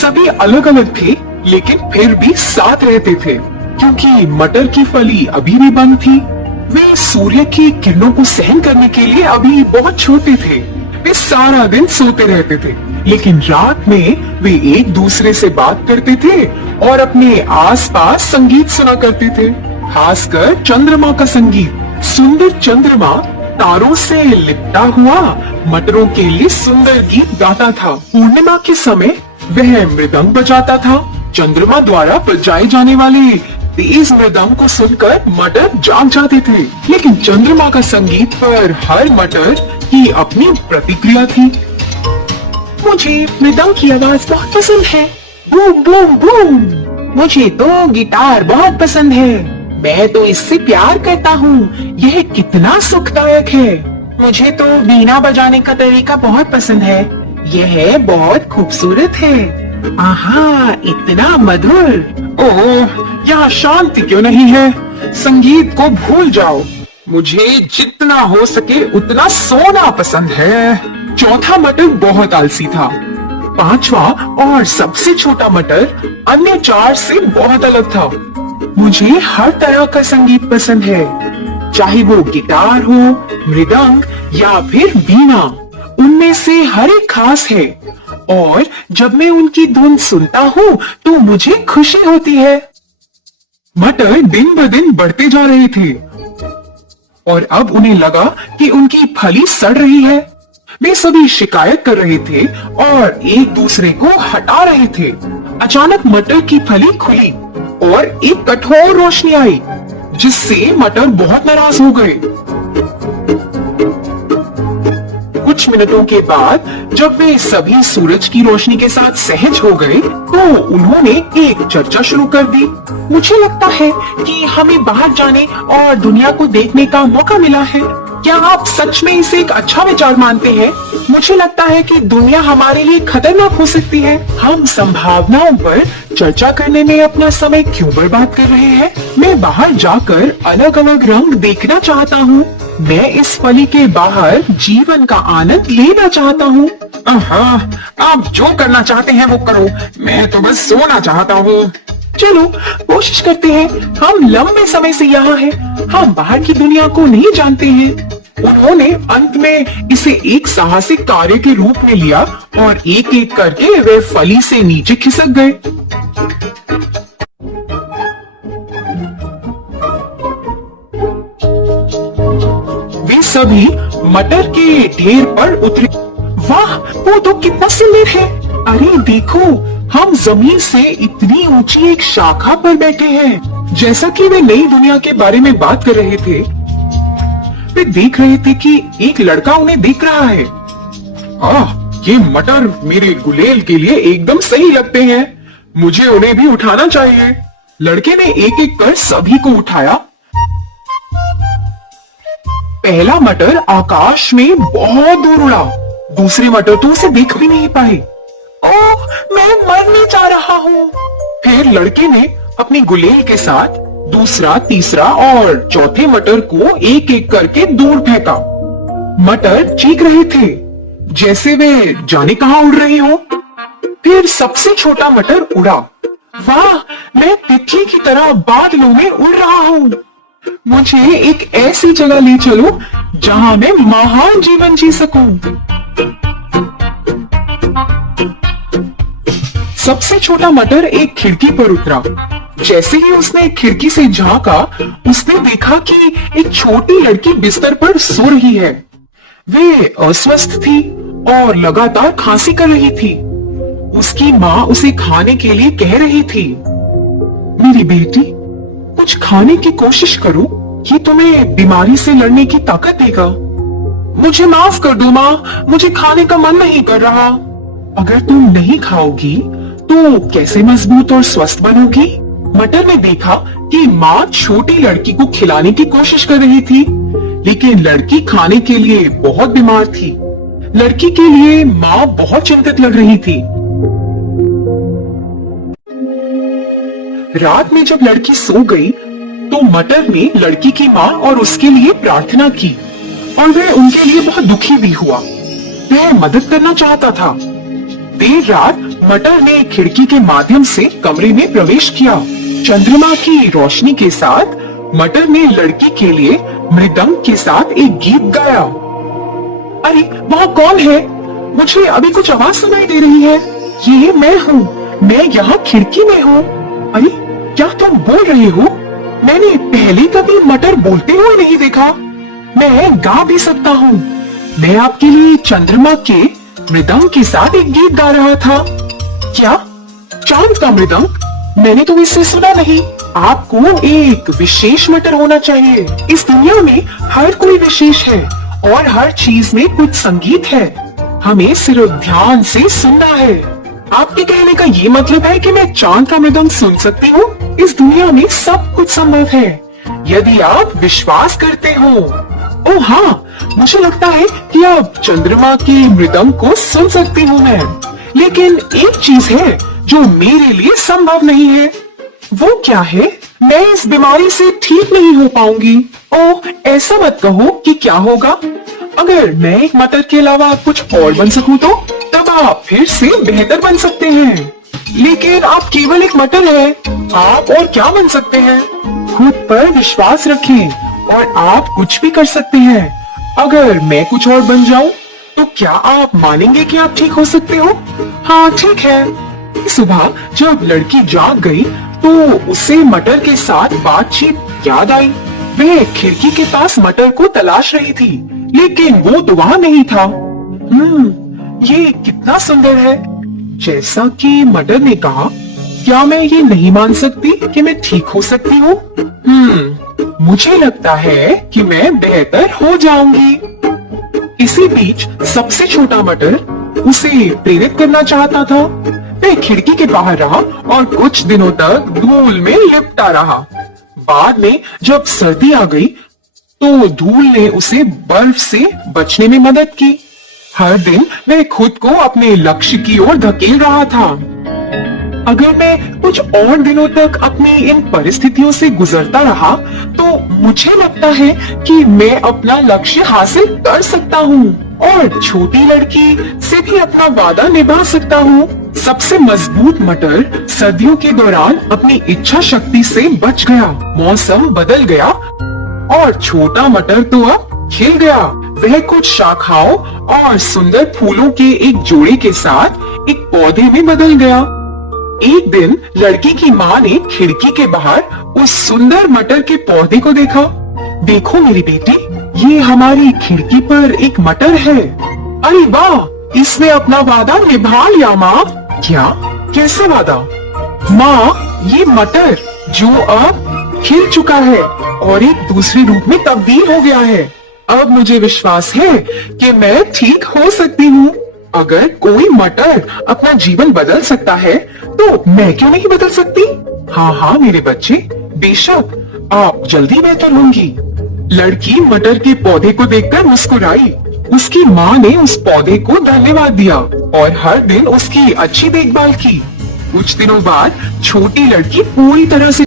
सभी अलग अलग थे, लेकिन फिर भी साथ रहते थे, क्योंकि मटर की फली अभी भी बंद थी। वे सूर्य की किरणों को सहन करने के लिए अभी बहुत छोटे थे। वे सारा दिन सोते रहते थे, लेकिन रात में वे एक दूसरे से बात करते थे और अपने आसपास संगीत सुना करते थे, खासकर चंद्रमा का संगीत। सुंदर चंद्रमा तारों से लिपटा हुआ मटरों के लिए सुंदर गीत गाता था। पूर्णिमा के समय वह मृदंग बजाता था। चंद्रमा द्वारा बजाए जाने वाले तेज मृदंग को सुनकर मटर जाग जाते थे, लेकिन चंद्रमा का संगीत पर हर मटर की अपनी प्रतिक्रिया थी। मुझे मृदंग की आवाज बहुत पसंद है, बूम बूम बूम। मुझे तो गिटार बहुत पसंद है, मैं तो इससे प्यार करता हूँ, यह कितना सुखदायक है। मुझे तो वीणा बजाने का तरीका बहुत पसंद है, यह बहुत खूबसूरत है। आहा, इतना मधुर। ओह, यहाँ शांति क्यों नहीं है? संगीत को भूल जाओ। मुझे जितना हो सके उतना सोना पसंद है। चौथा मटर बहुत आलसी था। पांचवा और सबसे छोटा मटर अन्य चार से बहुत अलग था। मुझे हर तरह का संगीत पसंद है, चाहे वो गिटार हो, मृदंग या फिर वीणा। उनमें से हर एक खास है और जब मैं उनकी धुन सुनता हूँ तो मुझे खुशी होती है। मटर दिन ब दिन बढ़ते जा रहे थे और अब उन्हें लगा कि उनकी फली सड़ रही है। वे सभी शिकायत कर रहे थे और एक दूसरे को हटा रहे थे। अचानक मटर की फली खुली और एक कठोर रोशनी आई, जिससे मटर बहुत नाराज हो गए। कुछ मिनटों के बाद जब वे सभी सूरज की रोशनी के साथ सहज हो गए, तो उन्होंने एक चर्चा शुरू कर दी। मुझे लगता है कि हमें बाहर जाने और दुनिया को देखने का मौका मिला है। क्या आप सच में इसे एक अच्छा विचार मानते हैं? मुझे लगता है कि दुनिया हमारे लिए खतरनाक हो सकती है। हम संभावनाओं पर चर्चा करने में अपना समय क्यों बर्बाद कर रहे हैं? मैं बाहर जाकर अलग अलग रंग देखना चाहता हूँ। मैं इस फली के बाहर जीवन का आनंद लेना चाहता हूँ। आप जो करना चाहते हैं वो करो, मैं तो बस सोना चाहता हूँ। चलो कोशिश करते हैं। हम लंबे समय से यहाँ हैं, हम बाहर की दुनिया को नहीं जानते हैं। उन्होंने अंत में इसे एक साहसिक कार्य के रूप में लिया और एक एक करके वे फली से नीचे खिसक गए। वे सभी मटर के ढेर पर उतरे। वाह, वो तो कितना सुंदर है। अरे देखो, हम जमीन से इतनी ऊंची एक शाखा पर बैठे हैं। जैसा कि वे नई दुनिया के बारे में बात कर रहे थे, वे देख रहे थे कि एक लड़का उन्हें देख रहा है। ये मटर मेरे गुलेल के लिए एकदम सही लगते हैं, मुझे उन्हें भी उठाना चाहिए। लड़के ने एक एक कर सभी को उठाया। पहला मटर आकाश में बहुत दूर उड़ा, दूसरे मटर तो उसे देख भी नहीं पाए। ओह, मैं मरने जा रहा हूँ। फिर लड़के ने अपनी गुलेल के साथ दूसरा, तीसरा और चौथे मटर को एक एक करके दूर फेंका। मटर चीख रहे थे जैसे वे जाने कहां उड़ रहे हो। फिर सबसे छोटा मटर उड़ा। वाह, मैं तितली की तरह बादलों में उड़ रहा हूँ। मुझे एक ऐसी जगह ले चलो जहां मैं महान जीवन जी सकूं। सबसे छोटा मटर एक खिड़की पर उतरा। जैसे ही उसने खिड़की से झांका, उसने देखा कि एक छोटी लड़की बिस्तर पर सो रही है। वे अस्वस्थ थी और लगातार खांसी कर रही थी। उसकी माँ उसे खाने के लिए कह रही थी, मेरी बेटी, कुछ खाने की कोशिश करो, ये तुम्हें बीमारी से लड़ने की ताकत देगा। मुझे माफ कर दो माँ, मुझे खाने का मन नहीं कर रहा। अगर तुम नहीं खाओगी तो कैसे मजबूत और स्वस्थ बनोगी? मटर ने देखा कि माँ छोटी लड़की को खिलाने की कोशिश कर रही थी, लेकिन लड़की खाने के लिए बहुत बीमार थी। लड़की के लिए माँ बहुत चिंतित लग रही थी। रात में जब लड़की सो गई तो मटर ने लड़की की माँ और उसके लिए प्रार्थना की और वह उनके लिए बहुत दुखी भी हुआ। वह मदद करना चाहता था। देर रात मटर ने खिड़की के माध्यम से कमरे में प्रवेश किया। चंद्रमा की रोशनी के साथ मटर ने लड़की के लिए मृदंग के साथ एक गीत गाया। अरे वहाँ कौन है? मुझे अभी कुछ आवाज सुनाई दे रही है। ये मैं हूँ, मैं यहाँ खिड़की में हूँ। अरे क्या तुम बोल रहे हो? मैंने पहले कभी मटर बोलते हुए नहीं देखा। मैं गा भी सकता हूँ। मैं आपके लिए चंद्रमा के मृदंग के साथ एक गीत गा रहा था। क्या? चांद का मृदंग? मैंने तो इससे सुना नहीं। आपको एक विशेष मटर होना चाहिए। इस दुनिया में हर कोई विशेष है और हर चीज में कुछ संगीत है। हमें सिर्फ ध्यान से सुनना है। आपके कहने का ये मतलब है कि मैं चांद का मृदंग सुन सकती हूँ? इस दुनिया में सब कुछ संभव है यदि आप विश्वास करते हो। ओह हाँ, मुझे लगता है कि अब चंद्रमा के मृदंग को सुन सकती हूँ मैं। लेकिन एक चीज है जो मेरे लिए संभव नहीं है। वो क्या है? मैं इस बीमारी से ठीक नहीं हो पाऊंगी। ओह, ऐसा मत कहो कि क्या होगा। अगर मैं एक मटर के अलावा कुछ और बन सकूं तो तब आप फिर से बेहतर बन सकते हैं। लेकिन आप केवल एक मटर हैं। आप और क्या बन सकते हैं? खुद पर विश्वास रखें और आप कुछ भी कर सकते हैं। अगर मैं कुछ और बन जाऊं तो क्या आप मानेंगे कि आप ठीक हो सकते हो? हाँ ठीक है। सुबह जब लड़की जाग गई तो उसे मटर के साथ बातचीत याद आई। वह खिड़की के पास मटर को तलाश रही थी, लेकिन वो तो वहाँ नहीं था। ये कितना सुंदर है। जैसा कि मटर ने कहा, क्या मैं ये नहीं मान सकती कि मैं ठीक हो सकती हूँ? मुझे लगता है कि मैं बेहतर हो जाऊंगी। इसी बीच सबसे छोटा मटर उसे प्रेरित करना चाहता था। वह खिड़की के बाहर रहा और कुछ दिनों तक धूल में लिपटा रहा। बाद में जब सर्दी आ गई तो धूल ने उसे बर्फ से बचने में मदद की। हर दिन वह खुद को अपने लक्ष्य की ओर धकेल रहा था। अगर मैं कुछ और दिनों तक अपनी इन परिस्थितियों से गुजरता रहा तो मुझे लगता है कि मैं अपना लक्ष्य हासिल कर सकता हूँ और छोटी लड़की से भी अपना वादा निभा सकता हूँ। सबसे मजबूत मटर सर्दियों के दौरान अपनी इच्छा शक्ति से बच गया। मौसम बदल गया और छोटा मटर तो अब खिल गया। वह कुछ शाखाओं और सुंदर फूलों के एक जोड़े के साथ एक पौधे में बदल गया। एक दिन लड़की की माँ ने खिड़की के बाहर उस सुंदर मटर के पौधे को देखा। देखो मेरी बेटी, ये हमारी खिड़की पर एक मटर है। अरे वाह, इसने अपना वादा निभा लिया माँ। क्या? कैसे वादा? माँ, ये मटर जो अब खिल चुका है और एक दूसरे रूप में तब्दील हो गया है। अब मुझे विश्वास है कि मैं ठीक हो सकती हूँ। अगर कोई मटर अपना जीवन बदल सकता है तो मैं क्यों नहीं बदल सकती? हाँ हाँ मेरे बच्चे, बेशक आप जल्दी बेहतर होंगी। लड़की मटर के पौधे को देखकर मुस्कुराई। उसकी माँ ने उस पौधे को धन्यवाद दिया और हर दिन उसकी अच्छी देखभाल की। कुछ दिनों बाद छोटी लड़की पूरी तरह से